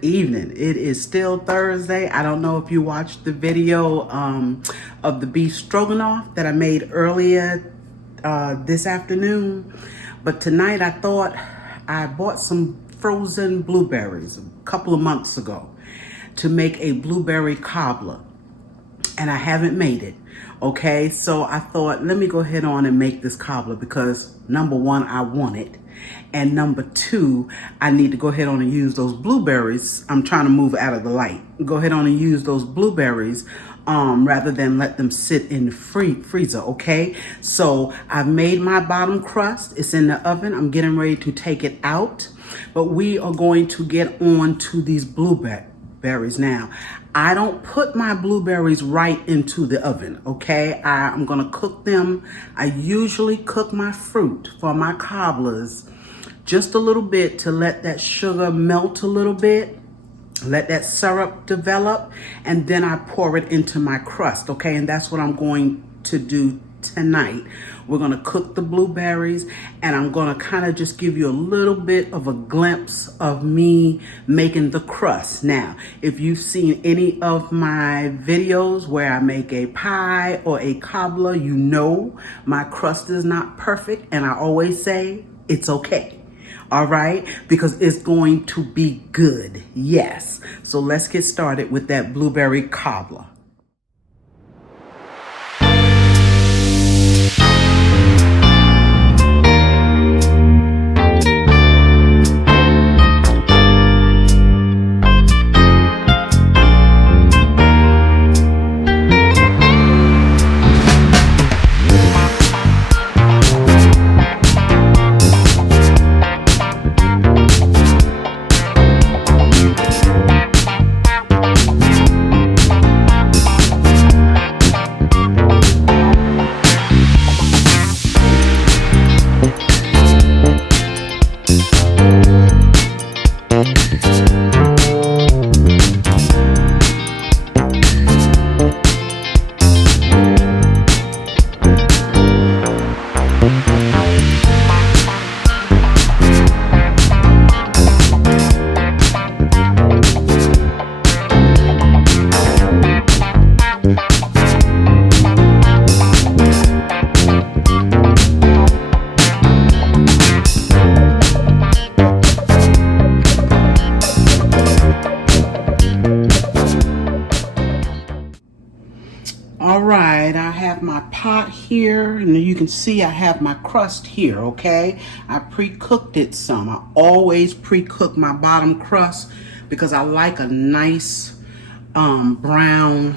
Good evening. It is still Thursday. I don't know if you watched the video of the beef stroganoff that I made earlier this afternoon, but tonight I thought I bought some frozen blueberries a couple of months ago to make a blueberry cobbler, and I haven't made it. Okay, so I thought, let me go ahead on and make this cobbler because number one, I want it. And number two, I need to go ahead on and use those blueberries. I'm trying to move out of the light. Go ahead on and use those blueberries rather than let them sit in the freezer, okay? So I've made my bottom crust. It's in the oven. I'm getting ready to take it out. But we are going to get on to these blueberries now. I don't put my blueberries right into the oven, okay? I'm gonna cook them. I usually cook my fruit for my cobblers just a little bit to let that sugar melt a little bit, let that syrup develop, and then I pour it into my crust, okay? And that's what I'm going to do tonight. We're gonna cook the blueberries, and I'm gonna kind of just give you a little bit of a glimpse of me making the crust. Now, if you've seen any of my videos where I make a pie or a cobbler, you know my crust is not perfect, and I always say it's okay. All right, because it's going to be good. Yes. So let's get started with that blueberry cobbler. All right, I have my pot here, and you can see I have my crust here, okay? I pre-cooked it some. I always pre-cook my bottom crust because I like a nice brown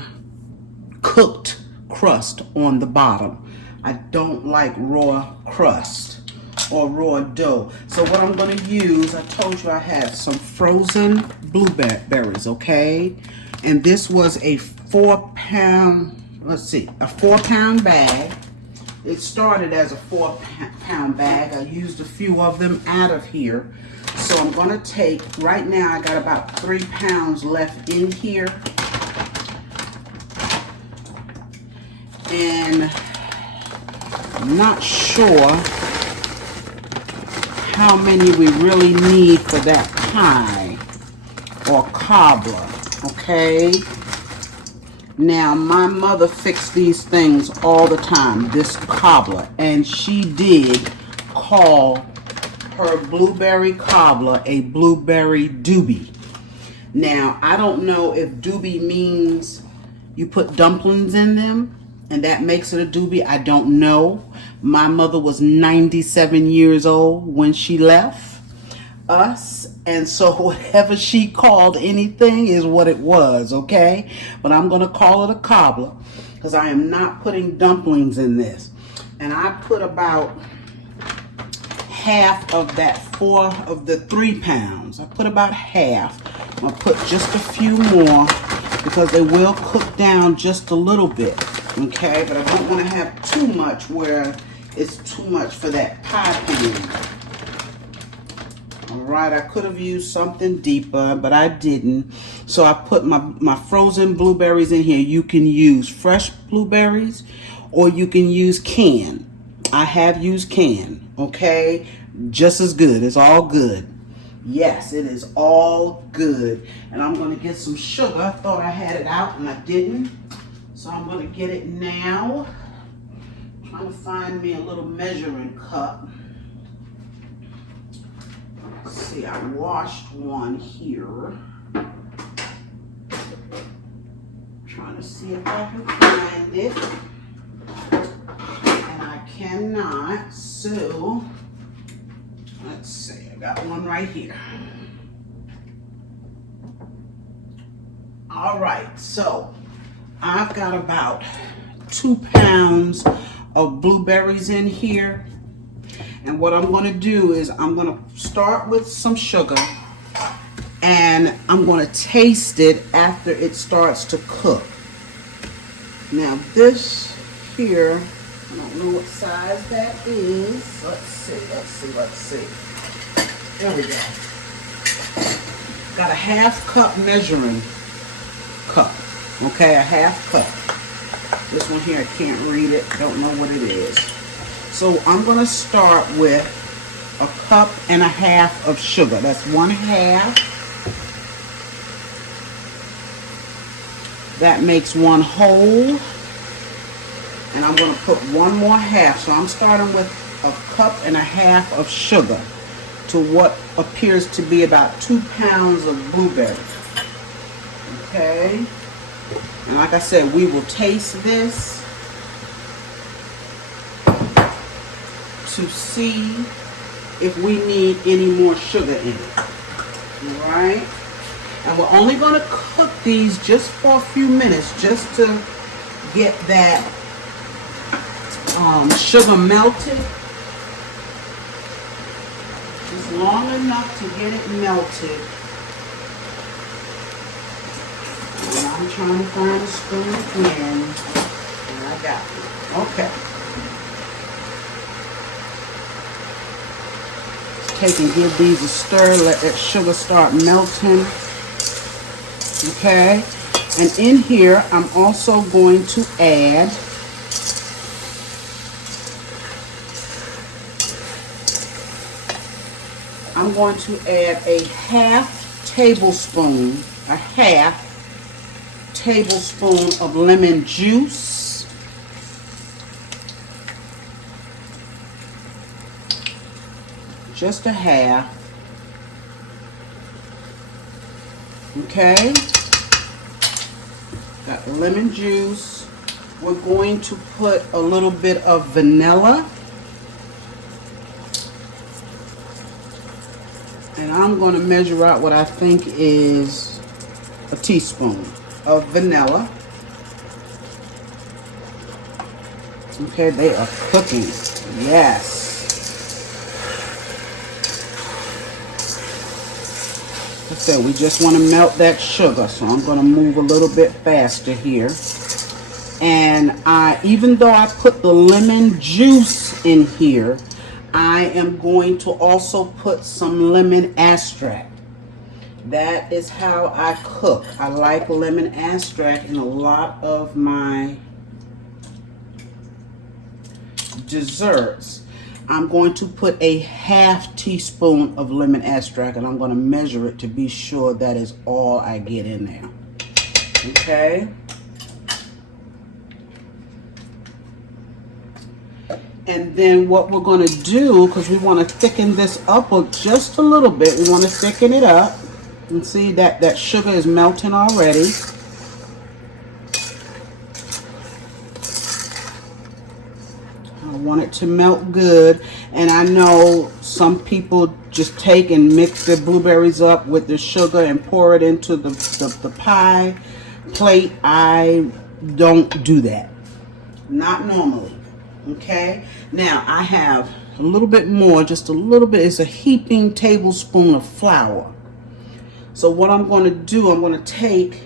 cooked crust on the bottom. I don't like raw crust or raw dough. So what I'm gonna use, I told you I had some frozen blueberries, okay? And this was a 4-pound, let's see, a 4-pound bag. It started as a 4-pound bag. I used a few of them out of here. So I'm gonna take, right now I got about 3 pounds left in here. And I'm not sure how many we really need for that pie or cobbler, okay? Now, my mother fixed these things all the time, this cobbler, and she did call her blueberry cobbler a blueberry doobie. Now, I don't know if doobie means you put dumplings in them and that makes it a doobie. I don't know. My mother was 97 years old when she left us, and so whatever she called anything is what it was, okay? But I'm gonna call it a cobbler because I am not putting dumplings in this. And I put about half of that 3 pounds. I put about half. I'm gonna put just a few more because they will cook down just a little bit, okay? But I don't want to have too much where it's too much for that pie pan. All right, I could have used something deeper, but I didn't. So I put my frozen blueberries in here. You can use fresh blueberries or you can use canned. I have used canned, okay? Just as good. It's all good. Yes, it is all good. And I'm going to get some sugar. I thought I had it out and I didn't. So I'm going to get it now. I'm trying to find me a little measuring cup. Let's see, I washed one here. Trying to see if I can find it. And I cannot, so let's see, I got one right here. All right, so I've got about 2 pounds of blueberries in here. And what I'm going to do is I'm going to start with some sugar and I'm going to taste it after it starts to cook. Now this here, I don't know what size that is. Let's see. There we go. Got a 1/2 cup measuring cup. Okay, a 1/2 cup. This one here, I can't read it. Don't know what it is. So I'm going to start with 1.5 cups of sugar. That's 1/2. That makes 1 whole. And I'm going to put 1 more half. So I'm starting with 1.5 cups of sugar to what appears to be about 2 pounds of blueberries. Okay. And like I said, we will taste this to see if we need any more sugar in it. All right. And we're only going to cook these just for a few minutes, just to get that sugar melted. Just long enough to get it melted. And I'm trying to find a spoon again. And I got it. Okay. Take and give these a stir. Let that sugar start melting. Okay, and in here I'm also going to add a 1/2 tablespoon, a 1/2 tablespoon of lemon juice. Just a 1/2. Okay, got lemon juice. We're going to put a little bit of vanilla. And I'm going to measure out what I think is a teaspoon of vanilla. Okay, they are cooking. Yes. So we just want to melt that sugar, so I'm going to move a little bit faster here. And even though I put the lemon juice in here, I am going to also put some lemon extract. That is how I cook. I like lemon extract in a lot of my desserts. I'm going to put a 1/2 teaspoon of lemon extract, and I'm going to measure it to be sure that is all I get in there. Okay. And then what we're going to do, because we want to thicken this up just a little bit, we want to thicken it up. And see that sugar is melting already. I want it to melt good. And I know some people just take and mix the blueberries up with the sugar and pour it into the pie plate. I don't do that. Not normally. Okay. Now I have a little bit more, just a little bit. It's a heaping tablespoon of flour. So what I'm going to do, I'm going to take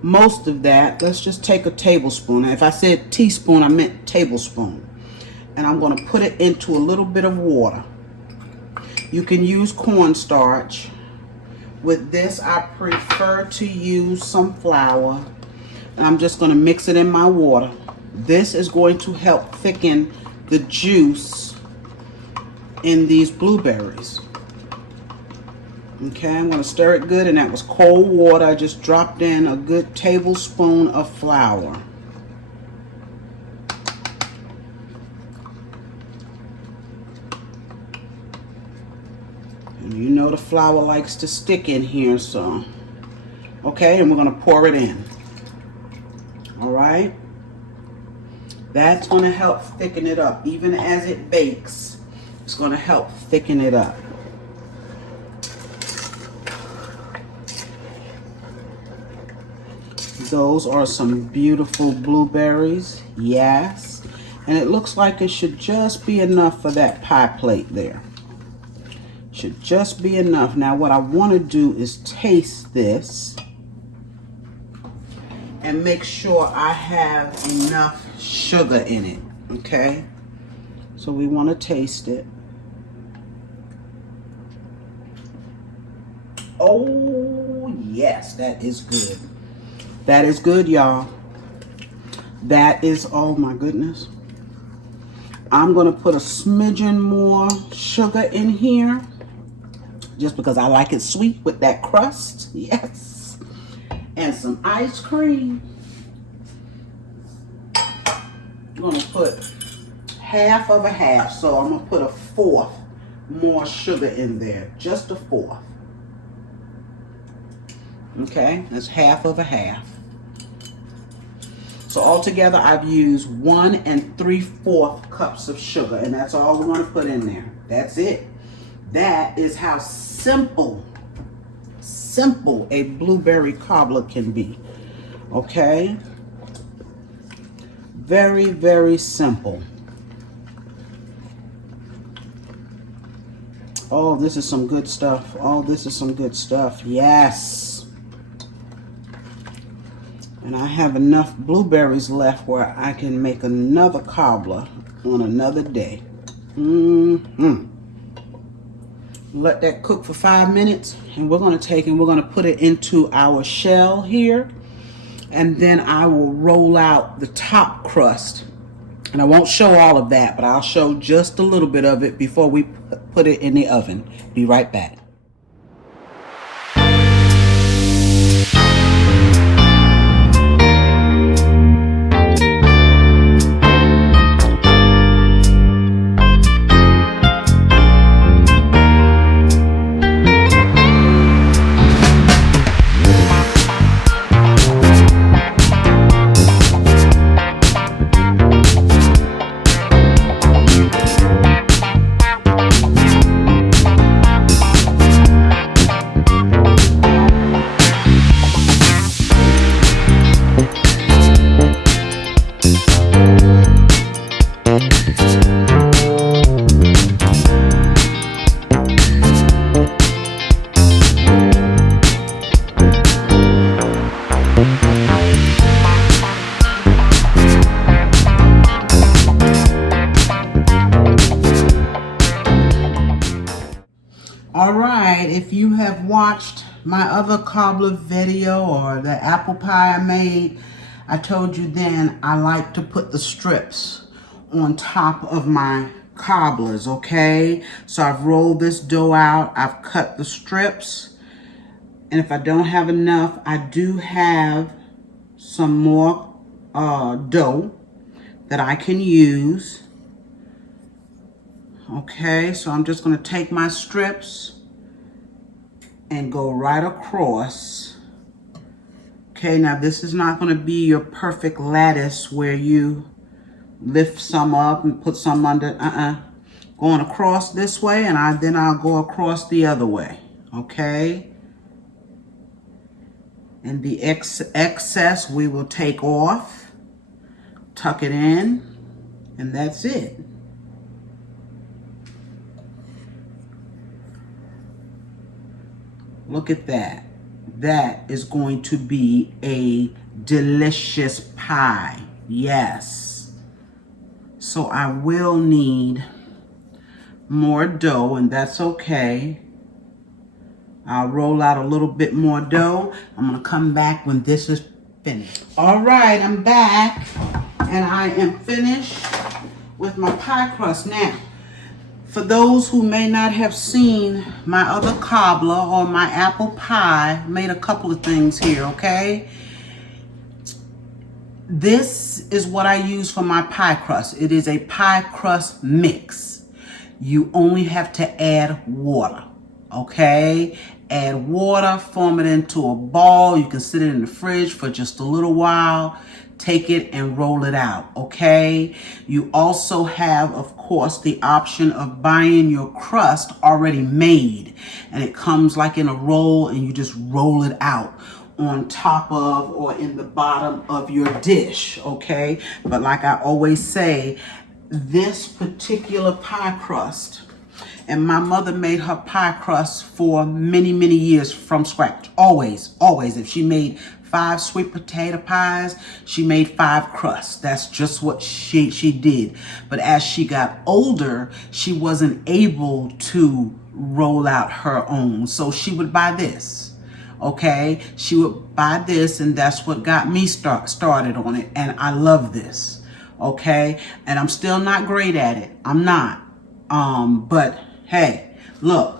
most of that. Let's just take a tablespoon. Now, if I said teaspoon, I meant tablespoon. And I'm going to put it into a little bit of water. You can use cornstarch. With this, I prefer to use some flour. And I'm just going to mix it in my water. This is going to help thicken the juice in these blueberries. Okay, I'm going to stir it good, and that was cold water. I just dropped in a good tablespoon of flour. And you know the flour likes to stick in here, so. Okay, and we're going to pour it in. All right. That's going to help thicken it up. Even as it bakes, it's going to help thicken it up. Those are some beautiful blueberries. Yes. And it looks like it should just be enough for that pie plate there. Should just be enough. Now what I want to do is taste this and make sure I have enough sugar in it. Okay, so we want to taste it. Oh yes, that is good. That is good, y'all. That is, oh my goodness. I'm gonna put a smidgen more sugar in here just because I like it sweet with that crust. Yes. And some ice cream. I'm gonna put half of a half, so I'm gonna put a fourth more sugar in there, just a fourth. Okay, that's half of a half. So altogether I've used 1 3/4 cups of sugar, and that's all we're gonna put in there. That's it. That is how simple a blueberry cobbler can be. Okay, very, very simple. Oh, this is some good stuff. Oh, this is some good stuff. Yes. And I have enough blueberries left where I can make another cobbler on another day. Let that cook for 5 minutes, and we're going to take and we're going to put it into our shell here, and then I will roll out the top crust. And I won't show all of that, but I'll show just a little bit of it before we put it in the oven. Be right back. All right, if you have watched my other cobbler video or the apple pie I made, I told you then I like to put the strips on top of my cobblers, okay? So I've rolled this dough out, I've cut the strips, and if I don't have enough, I do have some more dough that I can use. Okay, so I'm just going to take my strips and go right across. Okay, now this is not going to be your perfect lattice where you lift some up and put some under. Going across this way, and then I'll go across the other way. Okay, and the excess we will take off, tuck it in, and that's it. Look at that. That is going to be a delicious pie. Yes. So I will need more dough, and that's okay. I'll roll out a little bit more dough. I'm going to come back when this is finished. All right, I'm back, and I am finished with my pie crust. Now, For those who may not have seen my other cobbler or my apple pie, made a couple of things here, okay? This is what I use for my pie crust. It is a pie crust mix. You only have to add water, okay? Add water, form it into a ball. You can sit it in the fridge for just a little while. Take it and roll it out, okay? You also have, of course, the option of buying your crust already made. And it comes like in a roll and you just roll it out on top of or in the bottom of your dish, okay? But like I always say, this particular pie crust, and my mother made her pie crust for many, many years from scratch. Always, always. If she made 5 sweet potato pies, she made 5 crusts. That's just what she did. But as she got older, she wasn't able to roll out her own. So she would buy this, okay? She would buy this, and that's what got me started on it. And I love this, okay? And I'm still not great at it. I'm not. But hey, look.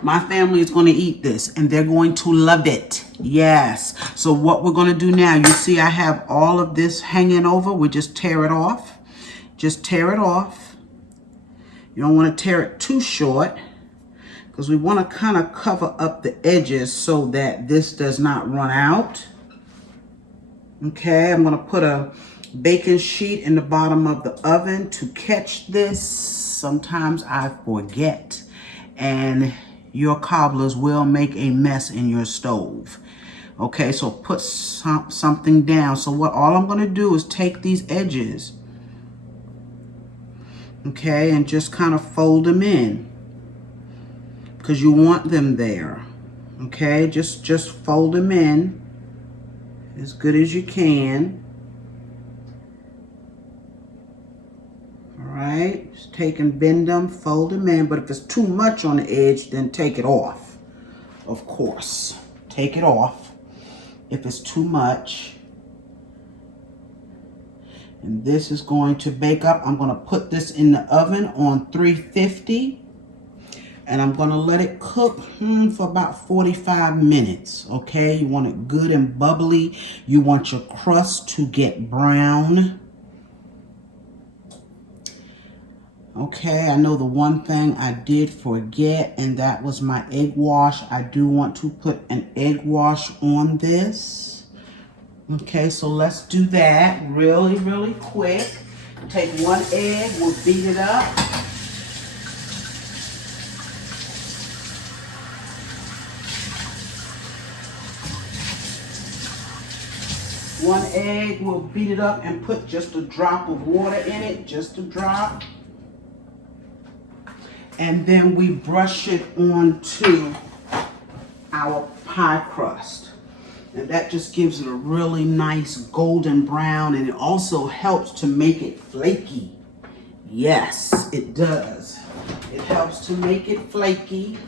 My family is going to eat this and they're going to love it. Yes. So what we're going to do now, you see I have all of this hanging over. We just tear it off. Just tear it off. You don't want to tear it too short because we want to kind of cover up the edges so that this does not run out. Okay, I'm going to put a baking sheet in the bottom of the oven to catch this. Sometimes I forget, and your cobblers will make a mess in your stove. Okay, so put something down. So all I'm going to do is take these edges, okay, and just kind of fold them in because you want them there. Okay, just fold them in as good as you can. Right, just take and bend them, fold them in. But if it's too much on the edge, then take it off. Of course, take it off if it's too much. And this is going to bake up. I'm going to put this in the oven on 350. And I'm going to let it cook for about 45 minutes. Okay, you want it good and bubbly. You want your crust to get brown. Okay, I know the one thing I did forget, and that was my egg wash. I do want to put an egg wash on this. Okay, so let's do that really, really quick. Take 1 egg, we'll beat it up. One egg, we'll beat it up and put just a drop of water in it, just a drop. And then we brush it onto our pie crust. And that just gives it a really nice golden brown, and it also helps to make it flaky. Yes, it does. It helps to make it flaky.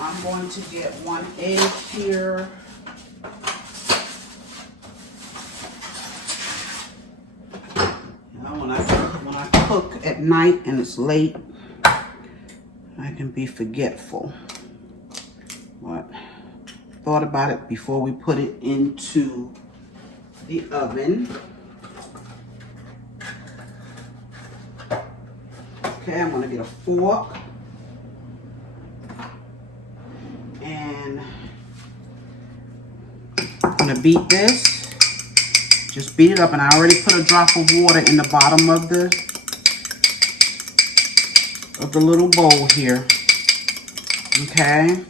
I'm going to get 1 egg here. Now, when I cook at night and it's late, I can be forgetful. But thought about it before we put it into the oven. Okay, I'm going to get a fork. And I'm going to beat this. Just beat it up. And I already put a drop of water in the bottom of the little bowl here. Okay.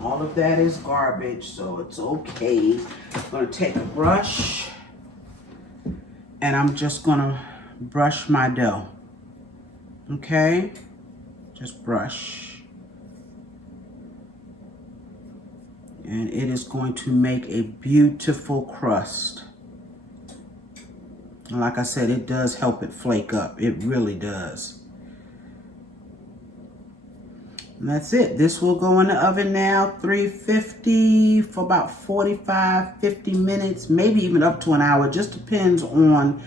All of that is garbage, so it's okay. I'm going to take a brush and I'm just going to brush my dough. Okay? Just brush. And it is going to make a beautiful crust. And like I said, it does help it flake up. It really does. And that's it. This will go in the oven now, 350 for about 45, 50 minutes, maybe even up to an hour. Just depends on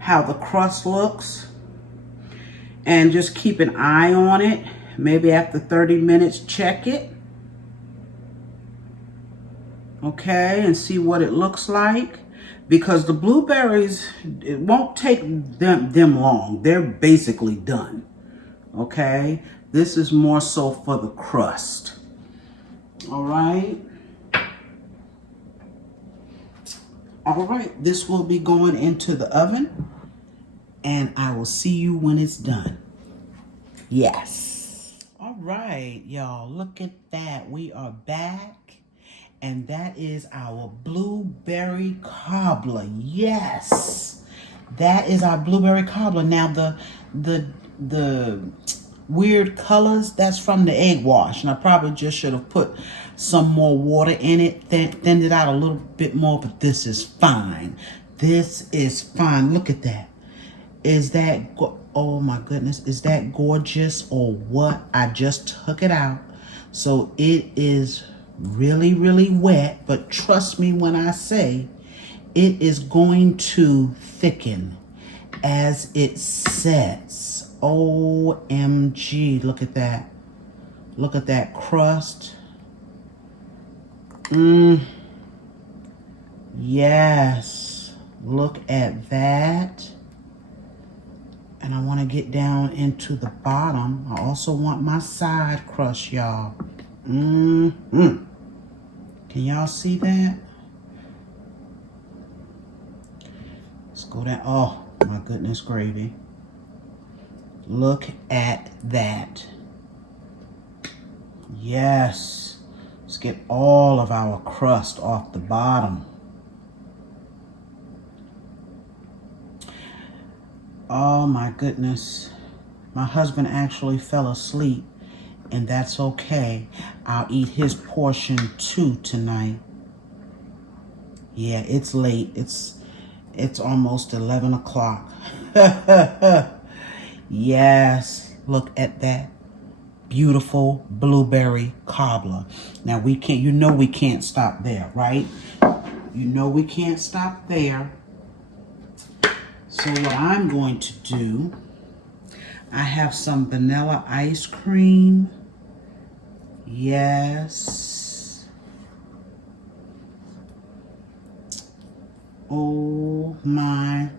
how the crust looks. And just keep an eye on it. Maybe after 30 minutes, check it. Okay, and see what it looks like. Because the blueberries, it won't take them long. They're basically done. Okay, this is more so for the crust. All right. All right, this will be going into the oven. And I will see you when it's done. Yes. All right, y'all, look at that. We are back. And that is our blueberry cobbler. Yes. That is our blueberry cobbler. Now the weird colors, that's from the egg wash. And I probably just should have put some more water in it, thinned it out a little bit more, but this is fine. This is fine. Look at that. Is that, oh my goodness, is that gorgeous or what? I just took it out. So it is really, really wet, but trust me when I say it is going to thicken as it sets. OMG, look at that. Look at that crust. Yes, look at that. And I want to get down into the bottom. I also want my side crust, y'all. Can y'all see that? Let's go down. Oh, my goodness gravy. Look at that. Yes. Let's get all of our crust off the bottom. Oh my goodness. My husband actually fell asleep, and that's okay. I'll eat his portion too tonight. Yeah, it's late. It's almost 11 o'clock. Yes, look at that beautiful blueberry cobbler. Now we can't stop there, right? You know we can't stop there. So what I'm going to do, I have some vanilla ice cream. Yes. Oh my.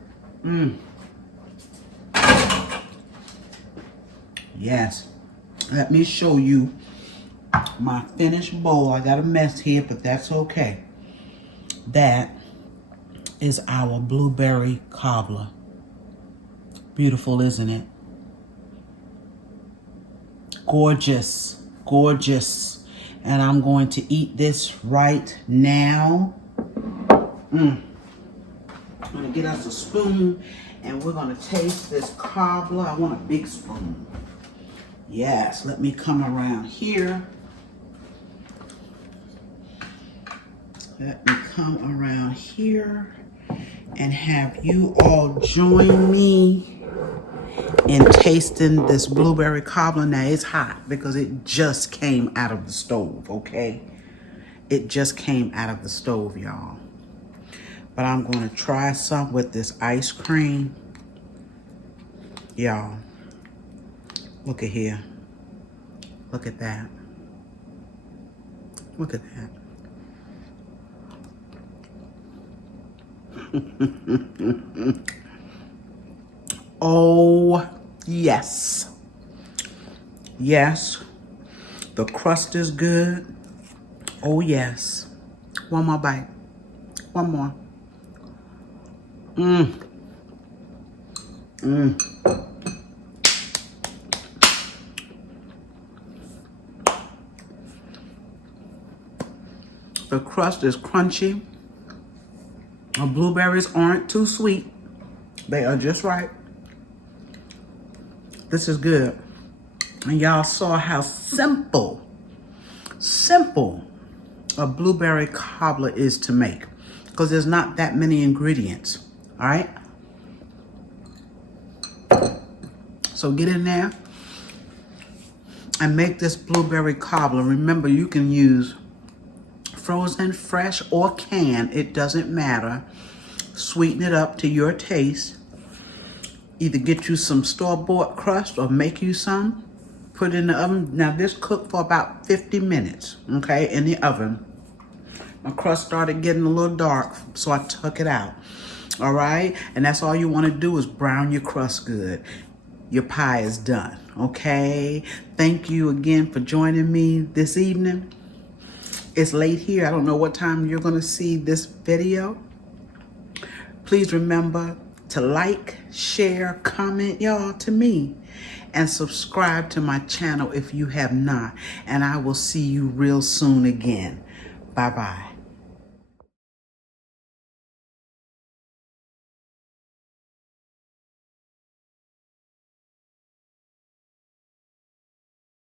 Yes. Let me show you my finished bowl. I got a mess here, but that's okay. That is our blueberry cobbler. Beautiful, isn't it? Gorgeous, gorgeous. And I'm going to eat this right now. I'm going to get us a spoon and we're going to taste this cobbler. I want a big spoon. Yes, let me come around here. Let me come around here and have you all join me in tasting this blueberry cobbler. Now it's hot because it just came out of the stove, okay? It just came out of the stove, y'all. But I'm going to try some with this ice cream. Y'all, look at here. Look at that. Look at that. Oh, yes. Yes. The crust is good. Oh, yes. One more bite. One more. The crust is crunchy. The blueberries aren't too sweet. They are just right. This is good. And y'all saw how simple a blueberry cobbler is to make, because there's not that many ingredients. All right. So get in there and make this blueberry cobbler. Remember, you can use frozen, fresh, or canned. It doesn't matter. Sweeten it up to your taste. Either get you some store-bought crust or make you some. Put it in the oven. Now this cooked for about 50 minutes, okay, in the oven. My crust started getting a little dark, so I took it out. All right, and that's all you want to do is brown your crust good. Your pie is done, okay? Thank you again for joining me this evening. It's late here. I don't know what time you're going to see this video. Please remember to like, share, comment, y'all, to me, and subscribe to my channel if you have not. And I will see you real soon again. Bye-bye.